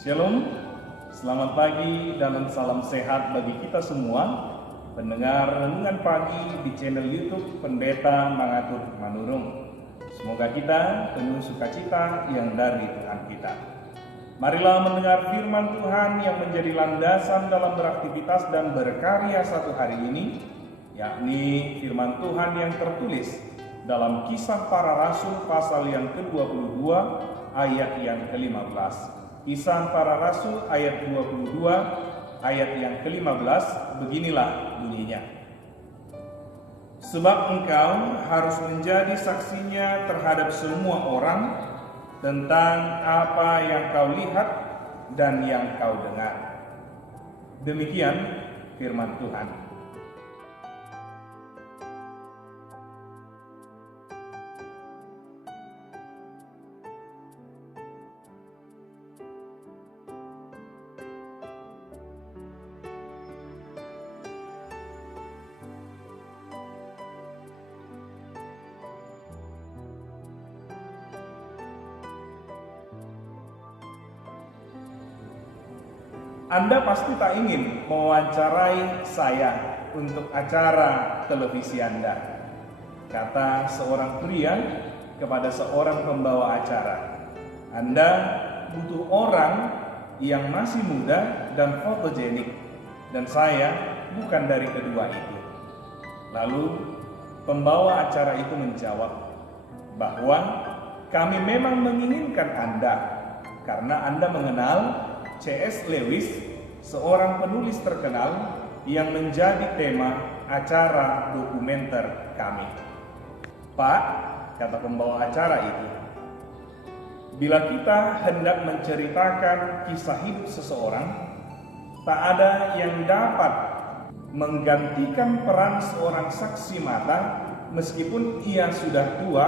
Shalom, selamat pagi dan salam sehat bagi kita semua pendengar renungan pagi di channel YouTube Pendeta Mangatur Manurung. Semoga kita penuh sukacita yang dari Tuhan kita. Marilah mendengar firman Tuhan yang menjadi landasan dalam beraktivitas dan berkarya satu hari ini, yakni firman Tuhan yang tertulis dalam Kisah Para Rasul pasal yang ke-22 ayat yang ke-15. Kisah Para Rasul ayat 22 ayat yang ke-15, beginilah bunyinya. Sebab engkau harus menjadi saksinya terhadap semua orang tentang apa yang kau lihat dan yang kau dengar. Demikian firman Tuhan. Anda pasti tak ingin mewawancarai saya untuk acara televisi Anda, kata seorang pria kepada seorang pembawa acara. Anda butuh orang yang masih muda dan fotogenik, dan saya bukan dari kedua itu. Lalu pembawa acara itu menjawab bahwa kami memang menginginkan Anda karena Anda mengenal C.S. Lewis, seorang penulis terkenal yang menjadi tema acara dokumenter kami. Pak, kata pembawa acara itu, bila kita hendak menceritakan kisah hidup seseorang, tak ada yang dapat menggantikan peran seorang saksi mata meskipun ia sudah tua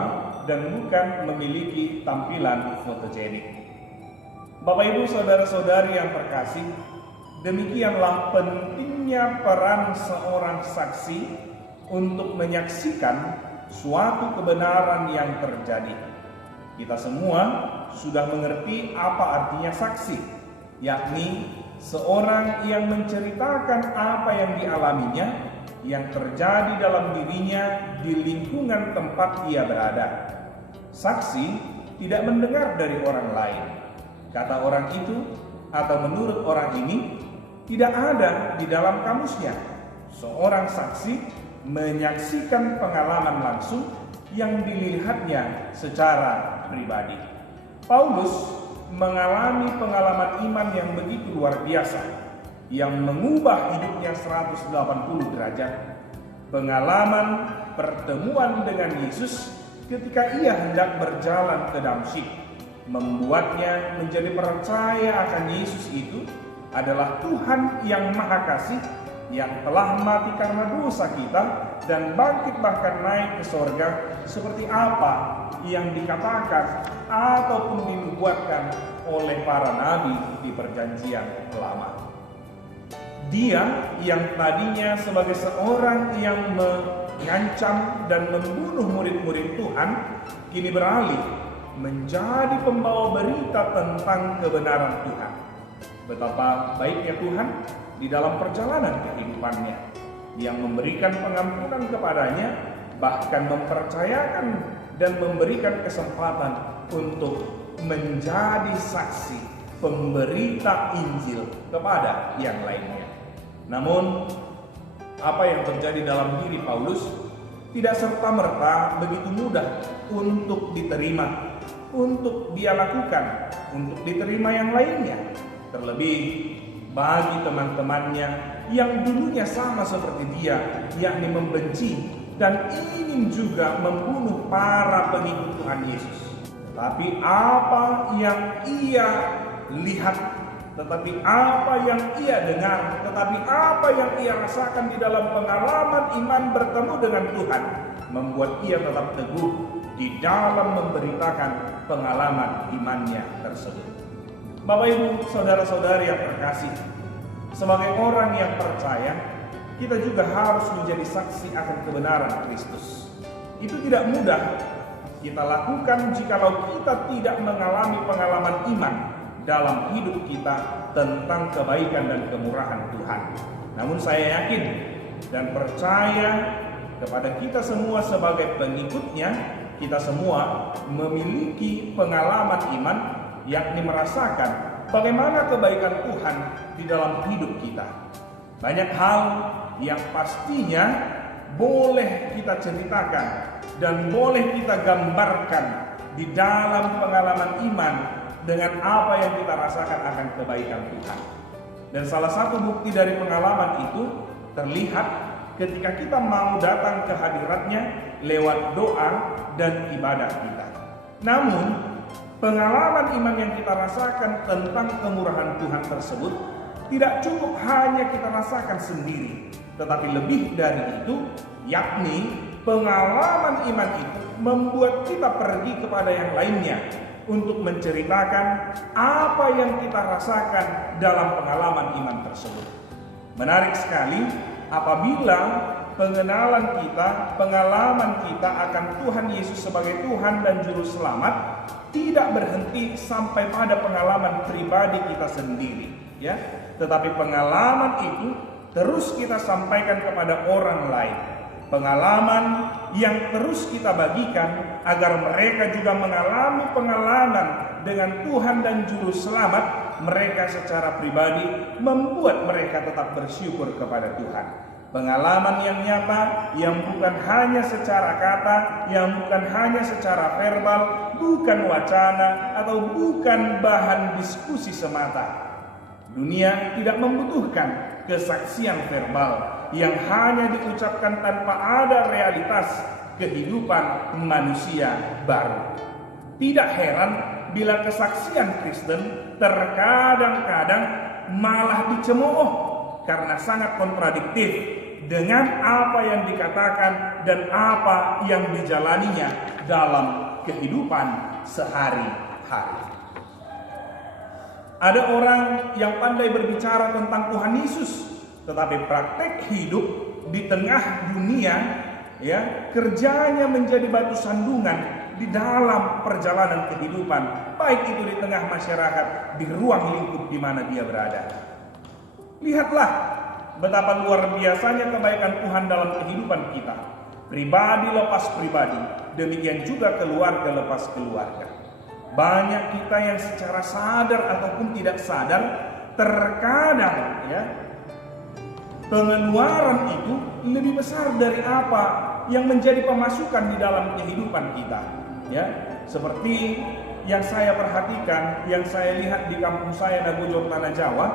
dan bukan memiliki tampilan fotogenik. Bapak Ibu saudara-saudari yang terkasih, demikianlah pentingnya peran seorang saksi untuk menyaksikan suatu kebenaran yang terjadi. Kita semua sudah mengerti apa artinya saksi, yakni seorang yang menceritakan apa yang dialaminya, yang terjadi dalam dirinya di lingkungan tempat ia berada. Saksi tidak mendengar dari orang lain. Kata orang itu atau menurut orang ini tidak ada di dalam kamusnya. Seorang saksi menyaksikan pengalaman langsung yang dilihatnya secara pribadi. Paulus mengalami pengalaman iman yang begitu luar biasa yang mengubah hidupnya 180 derajat. Pengalaman pertemuan dengan Yesus ketika ia hendak berjalan ke Damsyik membuatnya menjadi percaya akan Yesus itu adalah Tuhan yang Maha Kasih, yang telah mati karena dosa kita dan bangkit bahkan naik ke sorga seperti apa yang dikatakan ataupun dinubuatkan oleh para nabi di perjanjian lama. Dia yang tadinya sebagai seorang yang mengancam dan membunuh murid-murid Tuhan, kini beralih menjadi pembawa berita tentang kebenaran Tuhan. Betapa baiknya Tuhan di dalam perjalanan kehidupannya, yang memberikan pengampunan kepadanya, bahkan mempercayakan dan memberikan kesempatan untuk menjadi saksi pemberita Injil kepada yang lainnya. Namun apa yang terjadi dalam diri Paulus tidak serta-merta begitu mudah untuk diterima, untuk dia lakukan, untuk diterima yang lainnya. Terlebih bagi teman-temannya yang dulunya sama seperti dia, yakni membenci dan ingin juga membunuh para pengikut Tuhan Yesus. Tetapi apa yang ia lihat, tetapi apa yang ia dengar, tetapi apa yang ia rasakan di dalam pengalaman iman bertemu dengan Tuhan, membuat ia tetap teguh di dalam memberitakan pengalaman imannya tersebut. Bapak Ibu saudara-saudari yang terkasih, sebagai orang yang percaya, kita juga harus menjadi saksi akan kebenaran Kristus. Itu tidak mudah kita lakukan jikalau kita tidak mengalami pengalaman iman dalam hidup kita tentang kebaikan dan kemurahan Tuhan. Namun saya yakin dan percaya kepada kita semua sebagai pengikutnya, kita semua memiliki pengalaman iman, yakni merasakan bagaimana kebaikan Tuhan di dalam hidup kita. Banyak hal yang pastinya boleh kita ceritakan dan boleh kita gambarkan di dalam pengalaman iman dengan apa yang kita rasakan akan kebaikan Tuhan. Dan salah satu bukti dari pengalaman itu terlihat ketika kita mau datang ke hadiratnya lewat doa dan ibadah kita. Namun, pengalaman iman yang kita rasakan tentang kemurahan Tuhan tersebut tidak cukup hanya kita rasakan sendiri, tetapi lebih dari itu, yakni pengalaman iman itu membuat kita pergi kepada yang lainnya untuk menceritakan apa yang kita rasakan dalam pengalaman iman tersebut. Menarik sekali apabila pengenalan kita, pengalaman kita akan Tuhan Yesus sebagai Tuhan dan Juru Selamat tidak berhenti sampai pada pengalaman pribadi kita sendiri, ya. Tetapi pengalaman itu terus kita sampaikan kepada orang lain. Pengalaman yang terus kita bagikan agar mereka juga mengalami pengalaman dengan Tuhan dan Juru Selamat mereka secara pribadi, membuat mereka tetap bersyukur kepada Tuhan. Pengalaman yang nyata, yang bukan hanya secara kata, yang bukan hanya secara verbal, bukan wacana atau bukan bahan diskusi semata. Dunia tidak membutuhkan kesaksian verbal yang hanya diucapkan tanpa ada realitas kehidupan manusia baru. Tidak heran bila kesaksian Kristen terkadang-kadang malah dicemooh karena sangat kontradiktif dengan apa yang dikatakan dan apa yang dijalaninya dalam kehidupan sehari-hari. Ada orang yang pandai berbicara tentang Tuhan Yesus, tetapi praktek hidup di tengah dunia, ya, kerjanya menjadi batu sandungan di dalam perjalanan kehidupan, baik itu di tengah masyarakat, di ruang lingkup di mana dia berada. Lihatlah betapa luar biasanya kebaikan Tuhan dalam kehidupan kita. Pribadi lepas pribadi, demikian juga keluarga lepas keluarga. Banyak kita yang secara sadar ataupun tidak sadar terkadang, ya, pengeluaran itu lebih besar dari apa yang menjadi pemasukan di dalam kehidupan kita, ya. Seperti yang saya perhatikan, yang saya lihat di kampung saya Nagojor Tanah Jawa,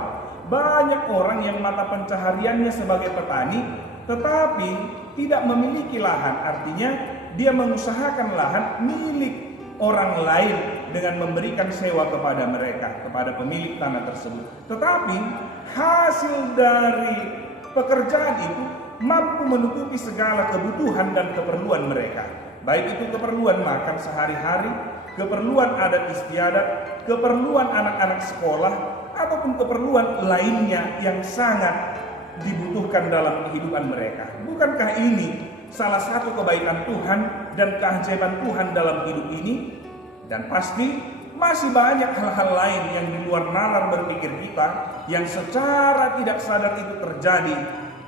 banyak orang yang mata pencahariannya sebagai petani tetapi tidak memiliki lahan. Artinya dia mengusahakan lahan milik orang lain dengan memberikan sewa kepada mereka, kepada pemilik tanah tersebut. Tetapi hasil dari pekerjaan itu mampu menutupi segala kebutuhan dan keperluan mereka. Baik itu keperluan makan sehari-hari, keperluan adat istiadat, keperluan anak-anak sekolah, ataupun keperluan lainnya yang sangat dibutuhkan dalam kehidupan mereka. Bukankah ini salah satu kebaikan Tuhan dan keajaiban Tuhan dalam hidup ini? Dan pasti masih banyak hal-hal lain yang di luar nalar berpikir kita yang secara tidak sadar itu terjadi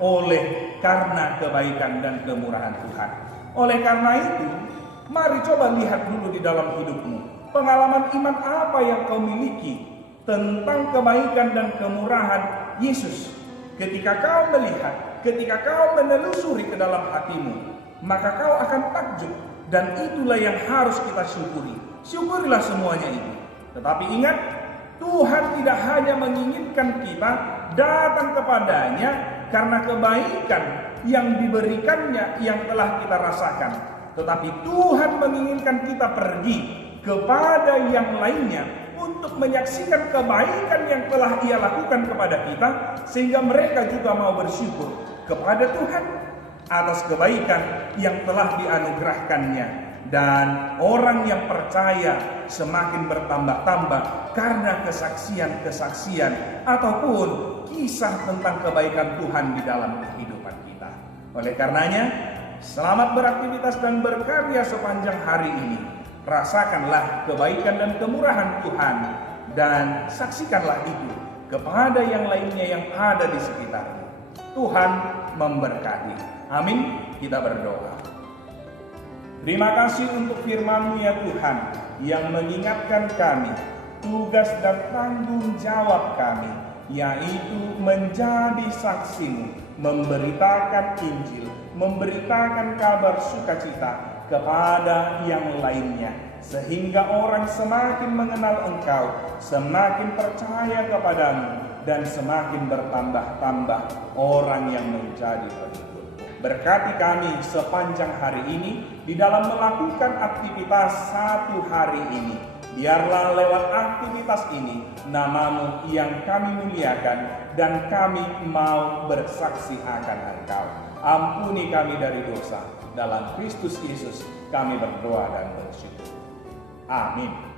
oleh karena kebaikan dan kemurahan Tuhan. Oleh karena itu, mari coba lihat dulu di dalam hidupmu. Pengalaman iman apa yang kau miliki tentang kebaikan dan kemurahan Yesus? Ketika kau melihat, ketika kau menelusuri ke dalam hatimu, maka kau akan takjub, dan itulah yang harus kita syukuri. Syukurilah semuanya itu. Tetapi ingat, Tuhan tidak hanya menginginkan kita datang kepadanya karena kebaikan yang diberikannya yang telah kita rasakan, tetapi Tuhan menginginkan kita pergi kepada yang lainnya untuk menyaksikan kebaikan yang telah Ia lakukan kepada kita, sehingga mereka juga mau bersyukur kepada Tuhan atas kebaikan yang telah dianugerahkannya. Dan orang yang percaya semakin bertambah-tambah karena kesaksian-kesaksian ataupun kisah tentang kebaikan Tuhan di dalam kehidupan kita. Oleh karenanya, selamat beraktivitas dan berkarya sepanjang hari ini. Rasakanlah kebaikan dan kemurahan Tuhan dan saksikanlah itu kepada yang lainnya yang ada di sekitarmu. Tuhan memberkati. Amin. Kita berdoa. Terima kasih untuk firman-Mu ya Tuhan, yang mengingatkan kami tugas dan tanggung jawab kami, yaitu menjadi saksi-Mu, memberitakan Injil, memberitakan kabar sukacita kepada yang lainnya, sehingga orang semakin mengenal Engkau, semakin percaya kepadamu, dan semakin bertambah-tambah orang yang menjadi pengikut. Berkati kami sepanjang hari ini di dalam melakukan aktivitas satu hari ini. Biarlah lewat aktivitas ini nama-Mu yang kami muliakan dan kami mau bersaksi akan Engkau. Ampuni kami dari dosa. Dalam Kristus Yesus kami berdoa dan bersyukur. Amin.